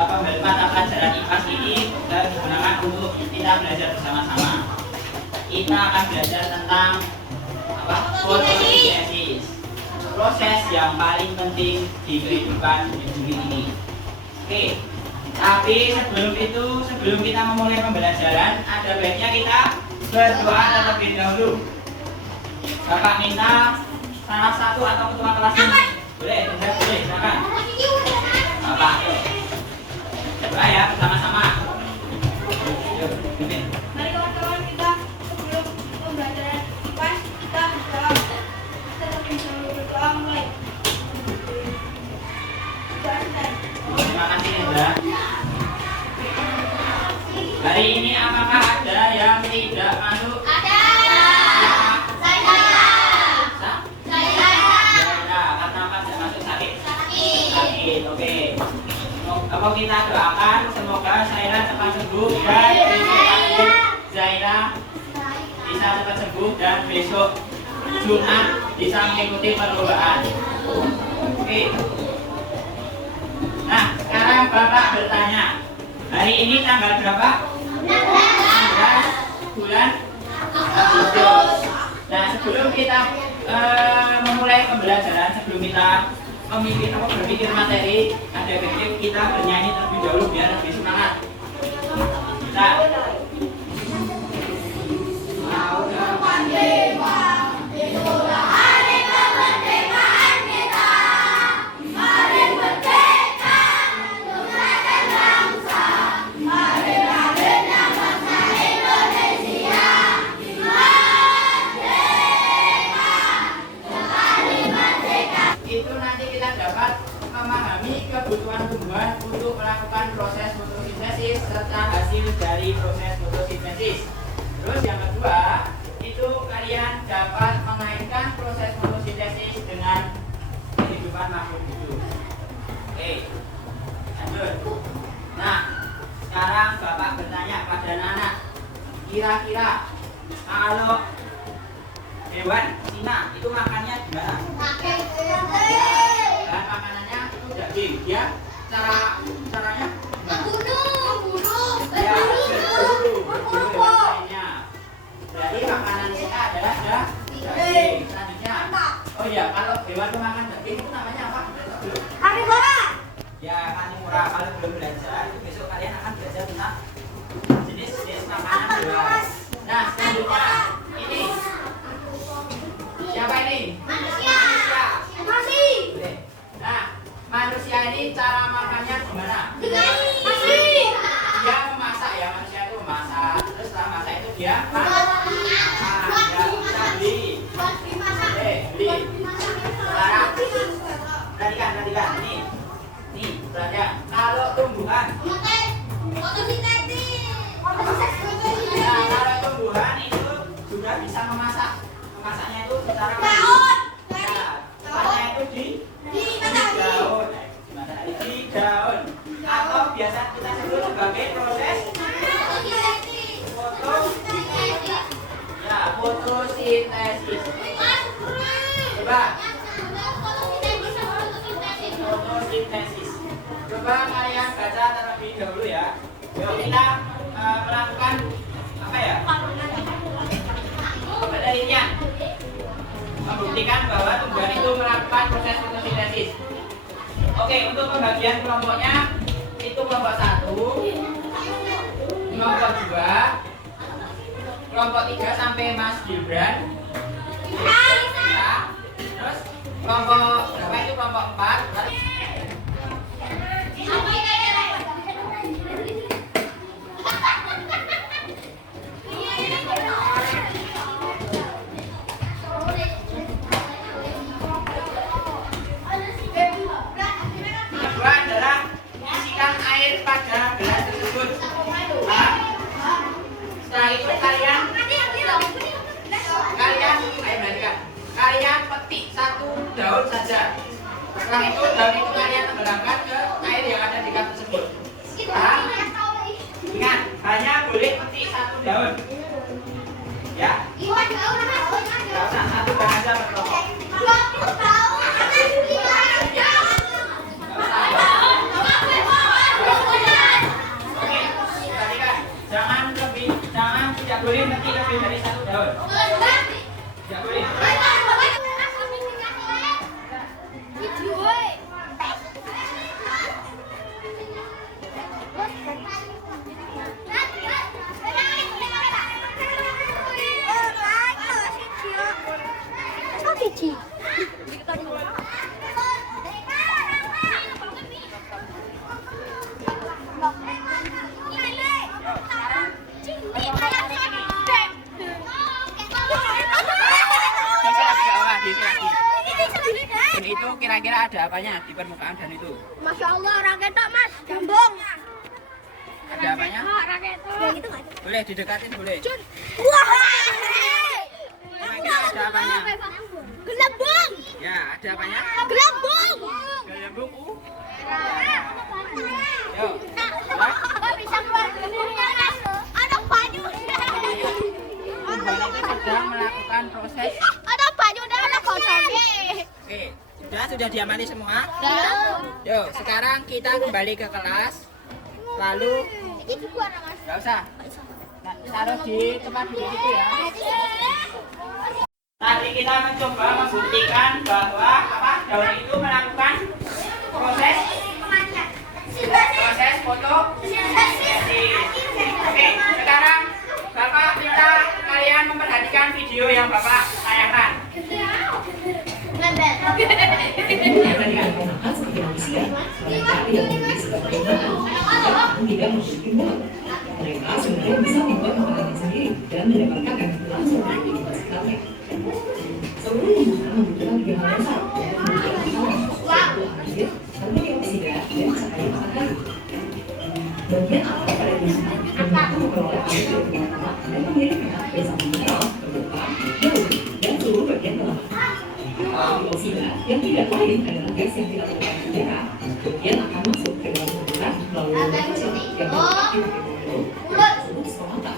Mata pelajaran IPAS ini digunakan untuk kita belajar bersama-sama. Kita akan belajar tentang fotosintesis, proses yang paling penting di kehidupan bumi ini. Oke, tapi sebelum kita memulai pembelajaran, ada baiknya kita berdoa terlebih dahulu. Bapak minta salah satu atau ketua kelas ini, boleh, silakan. Bapak, doa ya bersama-sama. Mari kawan-kawan, kita sebelum pembelajaran IPAS kita berdoa. Terlebih dahulu berdoa mulai. Terima kasih Indra. Hari ini apakah ada yang tidak masuk? Ada. Karena apa tidak masuk sakit? Sakit, oke. Apa kita doakan semoga Zaira cepat sembuh dan besok Zaira bisa cepat sembuh dan besok Jumat bisa mengikuti perlombaan. Oke. Nah, sekarang Bapak bertanya, hari ini tanggal berapa? 16 bulan Agustus. Nah, sebelum kita memulai pembelajaran, sebelum kita berpikir materi, ada baiknya kita bernyanyi terlebih dahulu biar lebih semangat. Kita mau depan dewa, itulah hari kemerdekaan kita. Mari merdeka, menyelamatkan bangsa. Mari lahirnya bangsa Indonesia. Itu nanti kita dapat memahami kebutuhan tumbuhan untuk melakukan proses fotosintesis serta hasil dari proses fotosintesis. Terus yang kedua, itu kalian dapat mengaitkan proses fotosintesis dengan kehidupan makhluk hidup. Oke, lanjut. Nah, sekarang Bapak bertanya pada anak-anak, kira-kira kalau hewan Cina itu makannya gimana? Dan makanannya itu daging, ya. Caranya Membunuh. ya, berburu lainnya. Jadi makanan Cina adalah daging. Selanjutnya, oh ya, kalau hewan itu makan daging itu namanya apa? Karnivora. Ya, karnivora. Kalau belum belajar, itu besok kalian akan belajar tentang jenis-jenis makanan hewan. Nah, selanjutnya ini siapa ini? Manusia. Nah, manusia ini cara makannya gimana? Dengan nasi. Dia memasak ya, manusia itu memasak. Terus setelah masak itu dia beli. Beli. Sekarang perhatikan nih, perhatikan. Kalau tumbuhan, nah, kalau tumbuhan itu sudah bisa memasak. Memasaknya itu secara tempatnya itu di daun. Di daun. Atau biasa kita sebut sebagai proses fotosintesis. Coba fotosintesis. Coba kalian baca terlebih dahulu ya. Yuk kita melakukan apa ya? Penelitian membuktikan bahwa tumbuhan itu melakukan proses fotosintesis. Oke, untuk pembagian kelompoknya itu kelompok 1, kelompok 2, kelompok 3 sampai Mas Gibran. Terus kelompok berapa itu kelompok 4. Kedua adalah isikan air pada gelas tersebut. Setelah itu kalian petik satu daun saja. Setelah itu daun itu kalian tenggelamkan ke air yang ada di cup tersebut. Ingat, hanya boleh petik satu daun. Ya. Tidak usah satu daun aja per kelompok. itu kira-kira ada apanya di permukaan dan itu? Masya Allah, raket tok mas, gambung. Ada apanya? Raket tok. Gitu nggak? Boleh didekatin boleh. Wah. Kira-kira ada apanya? Gelembung. Ya, ada apanya? Gelembung. Gelembung U. Yo. Nggak bisa keluar gelembungnya mas. Ada banyu. Tumbuhan itu sedang melakukan proses. Ada banyu dan ada kotor. Oke, sudah diamati semua. Yuk, sekarang kita kembali ke kelas. Lalu, Ini gua mas. nggak usah. Taruh di tempat duduk itu ya. Tadi kita mencoba membuktikan bahwa daun itu melakukan proses fotosintesis. Oke, sekarang Bapak minta kalian memperhatikan video yang Bapak tayangkan. Mereka sebenarnya bisa membuat makanannya sendiri dan mendapatkan efek langsung dari sekitarnya. Seluruh tumbuhan membutuhkan 3 hal dasar, yaitu membutuhkan air, karbon dioksida, dan cahaya matahari. Bagian akar pada biasanya membantu memperoleh air dari bawah tanah dan mengirimnya bersama mineral, berupa daun, dan seluruh bagian tanaman. Karbon dioksida yang tidak lain adalah gas yang tidak terdapat udara, kemudian akan masuk ke dalam tumbuhan melalui lubang kecil yang terletak di bagian tersebut stomata.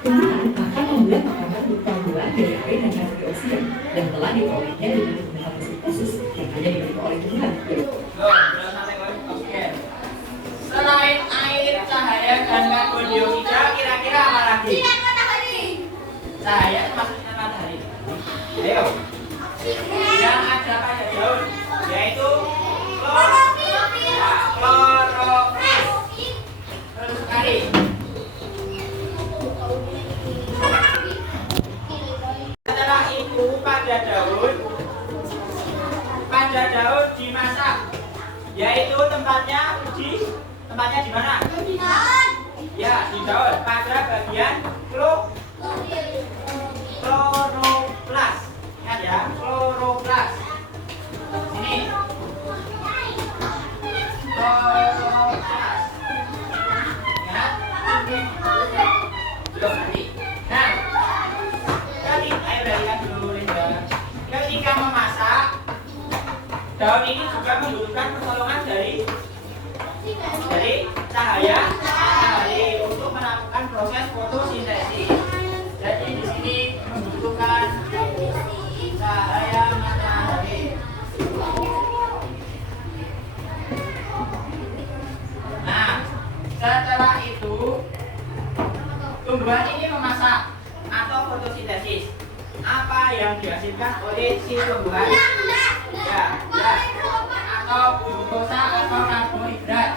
Tumbuhan akan membuat makanan berupa buah dari air dan karbon dioksida dan telah diperolehnya dengan menggunakan mesin khusus yang hanya dimiliki oleh tumbuhan. Selain air, cahaya, dan karbon dioksida, kira-kira apa lagi? Cahaya maksudnya matahari. Ayo. Yang ada pada daun yaitu klorofil. Terus sekali. Setelah itu pada daun dimasak, yaitu tempatnya di mana? Ya, di daun pada bagian kloroplas. Ingat ya, kloroplas. Sini. Kloroplas. Ingat? Belum nanti. Nah, ayo perhatikan dulu Linda. Ketika memasak, daun ini juga membutuhkan pertolongan dari cahaya matahari untuk melakukan proses fotosintesis. Jadi di sini membutuhkan cahaya matahari. Nah, setelah itu tumbuhan ini memasak atau fotosintesis. Apa yang dihasilkan oleh si tumbuhan? Ya, atau glukosa atau karbohidrat.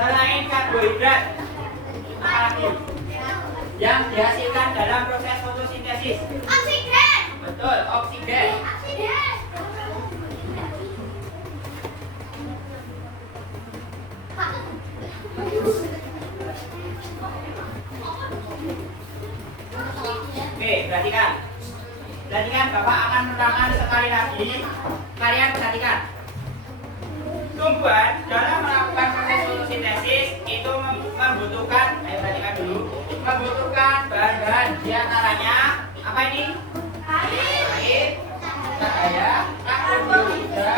Selain karbohidrat, apa lagi yang dihasilkan dalam proses fotosintesis? Oksigen. Betul, oksigen. Oke, perhatikan. Bapak akan menerangkan sekali lagi. Kalian perhatikan. Tumbuhan dalam melakukan proses fotosintesis itu membutuhkan, perhatikan dulu, membutuhkan bahan-bahan diantaranya apa ini? Air, cahaya, karbon dioksida,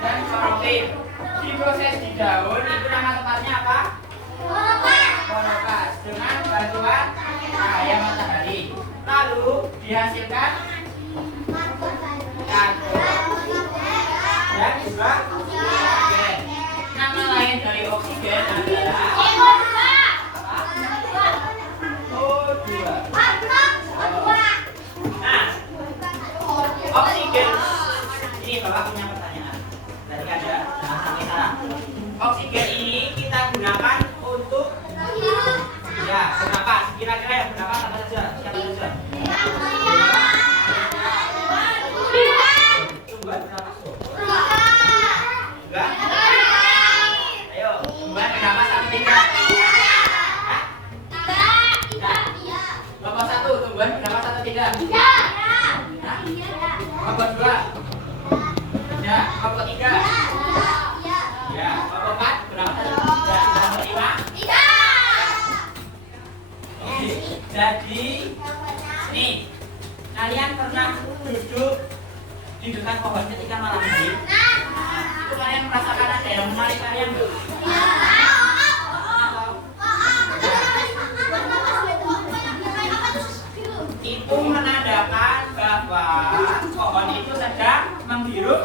dan klorofil. Di proses di daun itu nama tempatnya apa? Kloroplast dengan bantuan cahaya matahari. Lalu dihasilkan karbon dan juga oksigen. Nama lain dari oksigen adalah O2. Nah, oksigen ini Bapak punya pertanyaan. Tadi ada sampai salah. Oksigen ini kita gunakan untuk ya bernapas. Kira-kira yang bernapas apa saja? Siapa saja? Tumbuhan bernapas. Kelompok 3. Ya, kelompok 4 berapa tadi? Kelompok 5. Oke. Jadi nih, kalian pernah duduk di dekat pohon ketika malam hari? Itu kalian merasakan ada yang menarik kalian tuh? Itu menandakan bahwa pohon itu sedang menghirup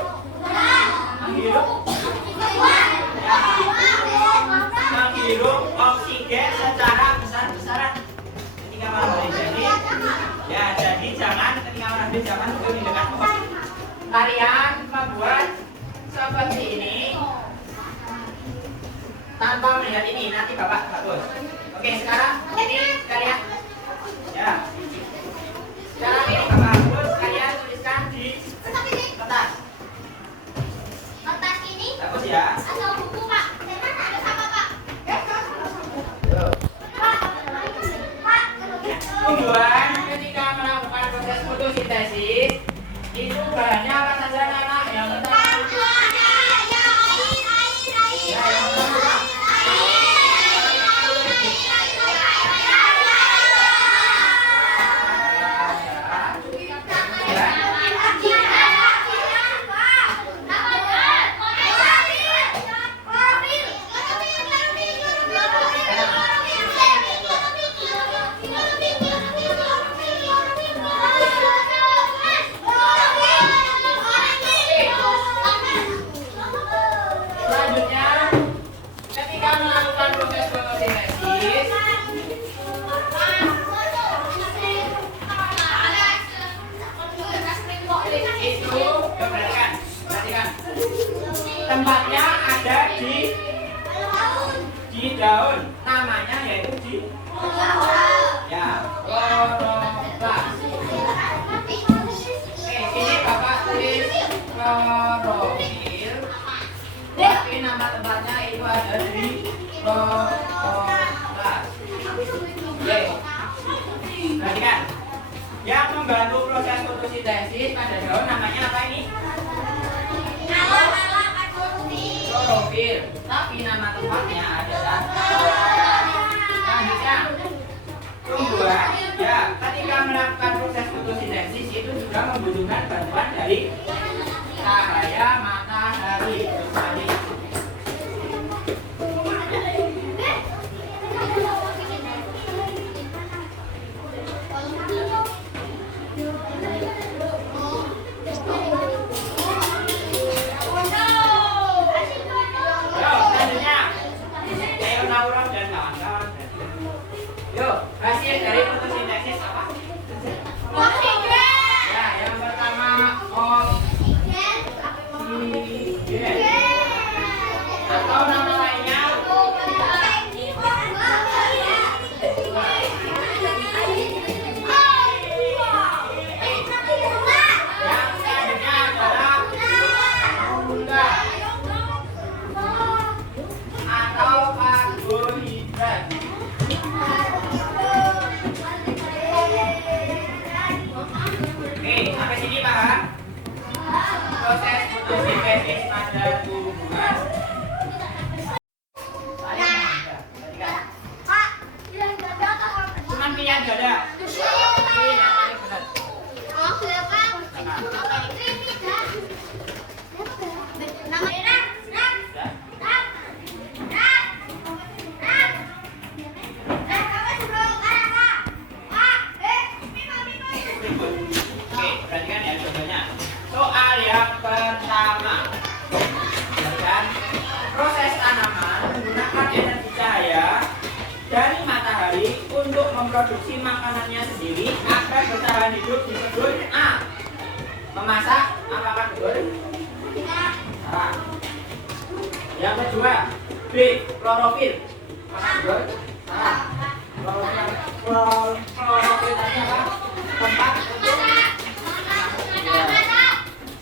oksigen secara besar-besaran ketika malam hari. Jadi jangan ketika malam hari jangan duduk di dekat pohon. Kalian membuat seperti ini tanpa melihat ini, nanti bapak bagus. Oke, sekarang ini kalian ya. Sekarang ini bapak bagus, kalian tuliskan di kertas. Bagus ya. Tujuan ketika melakukan proses fotosintesis itu bahannya apa saja anak? Yang pertama tempatnya ada di daun, namanya yaitu di ya kloroplas. Sini bapak tulis klorofil, tapi nama tempatnya itu ada di kloroplas. Perhatikan, yang membantu proses fotosintesis pada daun namanya apa ini? Klorofil, tapi nama tempatnya adalah selanjutnya tumbuhan. Ya, ketika melakukan proses fotosintesis itu juga membutuhkan bantuan dari cahaya matahari. Hasil dari fotosintesis apa? Ya, yang pertama oksigen atau nama lainnya yang selanjutnya adalah gula atau karbohidrat. Sampai sini paham? Proses fotosintesis pada tumbuhan. Cuman pilihan ganda. Perhatikan ya contohnya. Soal yang pertama. Dan proses tanaman menggunakan energi cahaya dari matahari untuk memproduksi makanannya sendiri agar bertahan hidup disebut A. Memasak, apakah betul? Salah. Yang kedua, B. Klorofil. Apakah betul? Salah. Klorofil tadi apa? Tempat untuk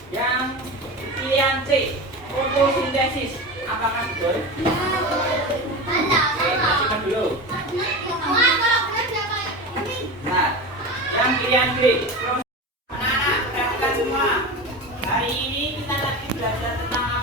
yang pilihan C, fotosintesis, apakah betul? Oke, pastikan dulu. Nah, yang pilihan B, anak-anak perhatikan semua. Hari ini kita lagi belajar tentang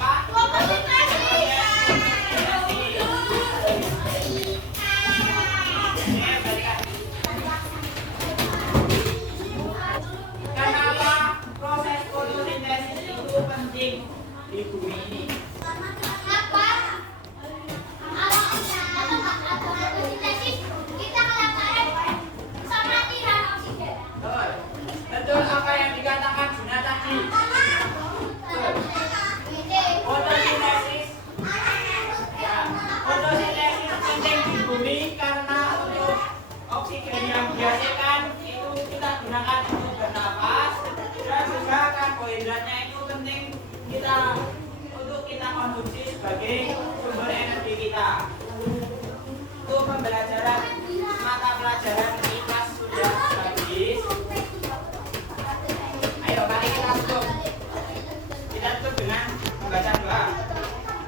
berfungsi sebagai sumber energi kita. Untuk pembelajaran mata pelajaran IPAS sudah habis. Ayo mari kita tutup. Kita tutup dengan membaca doa.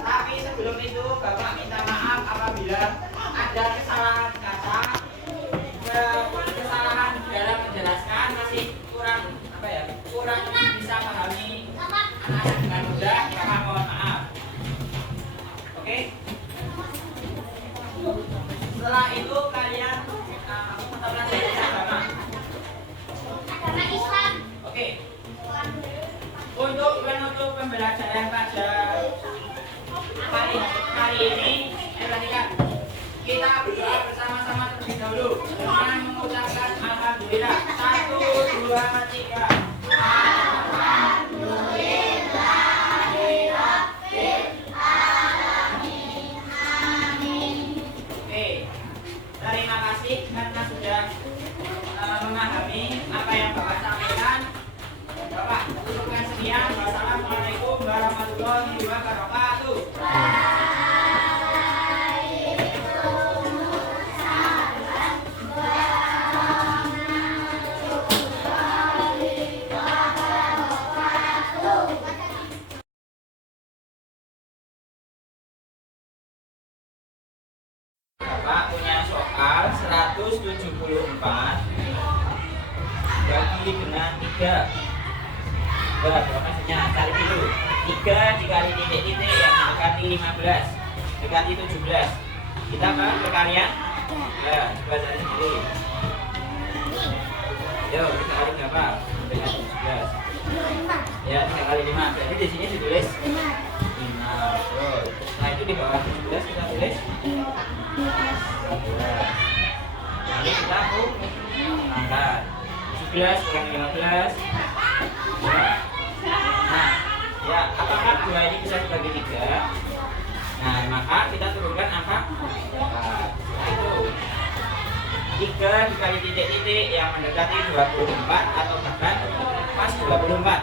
Tapi sebelum itu Bapak minta maaf apabila ada kesalahan kata, kesalahan dalam menjelaskan masih kurang bisa pahami anak-anak dengan mudah, maka mohon maaf. Oke? Setelah itu kalian mata pelajaran agama. Islam. Oke. Untuk menutup pembelajaran pada hari ini, perhatikan. Kita berdoa bersama-sama terlebih dahulu dengan mengucapkan alhamdulillah. 1, 2, 3. Oke. Terima kasih karena sudah memahami apa yang Bapak sampaikan. Bapak cukupkan sekian. Wassalamualaikum warahmatullahi wabarakatuh. Bapak punya soal 174 bagi dengan 3. Berapa maksudnya? Cari dulu. 3 dikali titik-titik yang mendekati 15 dekati 17. Kita perkalian? Ya, coba cari sendiri. Yo, kita kali berapa? Dekati 17. Ya, 3 kali 5. Berarti di sini ditulis 5. Betul. Nah, itu di bawah 17 kita tulis. Lalu kita angkat 17 kurang 15. Nah, ya apakah 2 ini bisa dibagi 3? Nah, maka kita turunkan angka 4. Itu 3 dikali titik-titik yang mendekati 24 atau bahkan pas 24.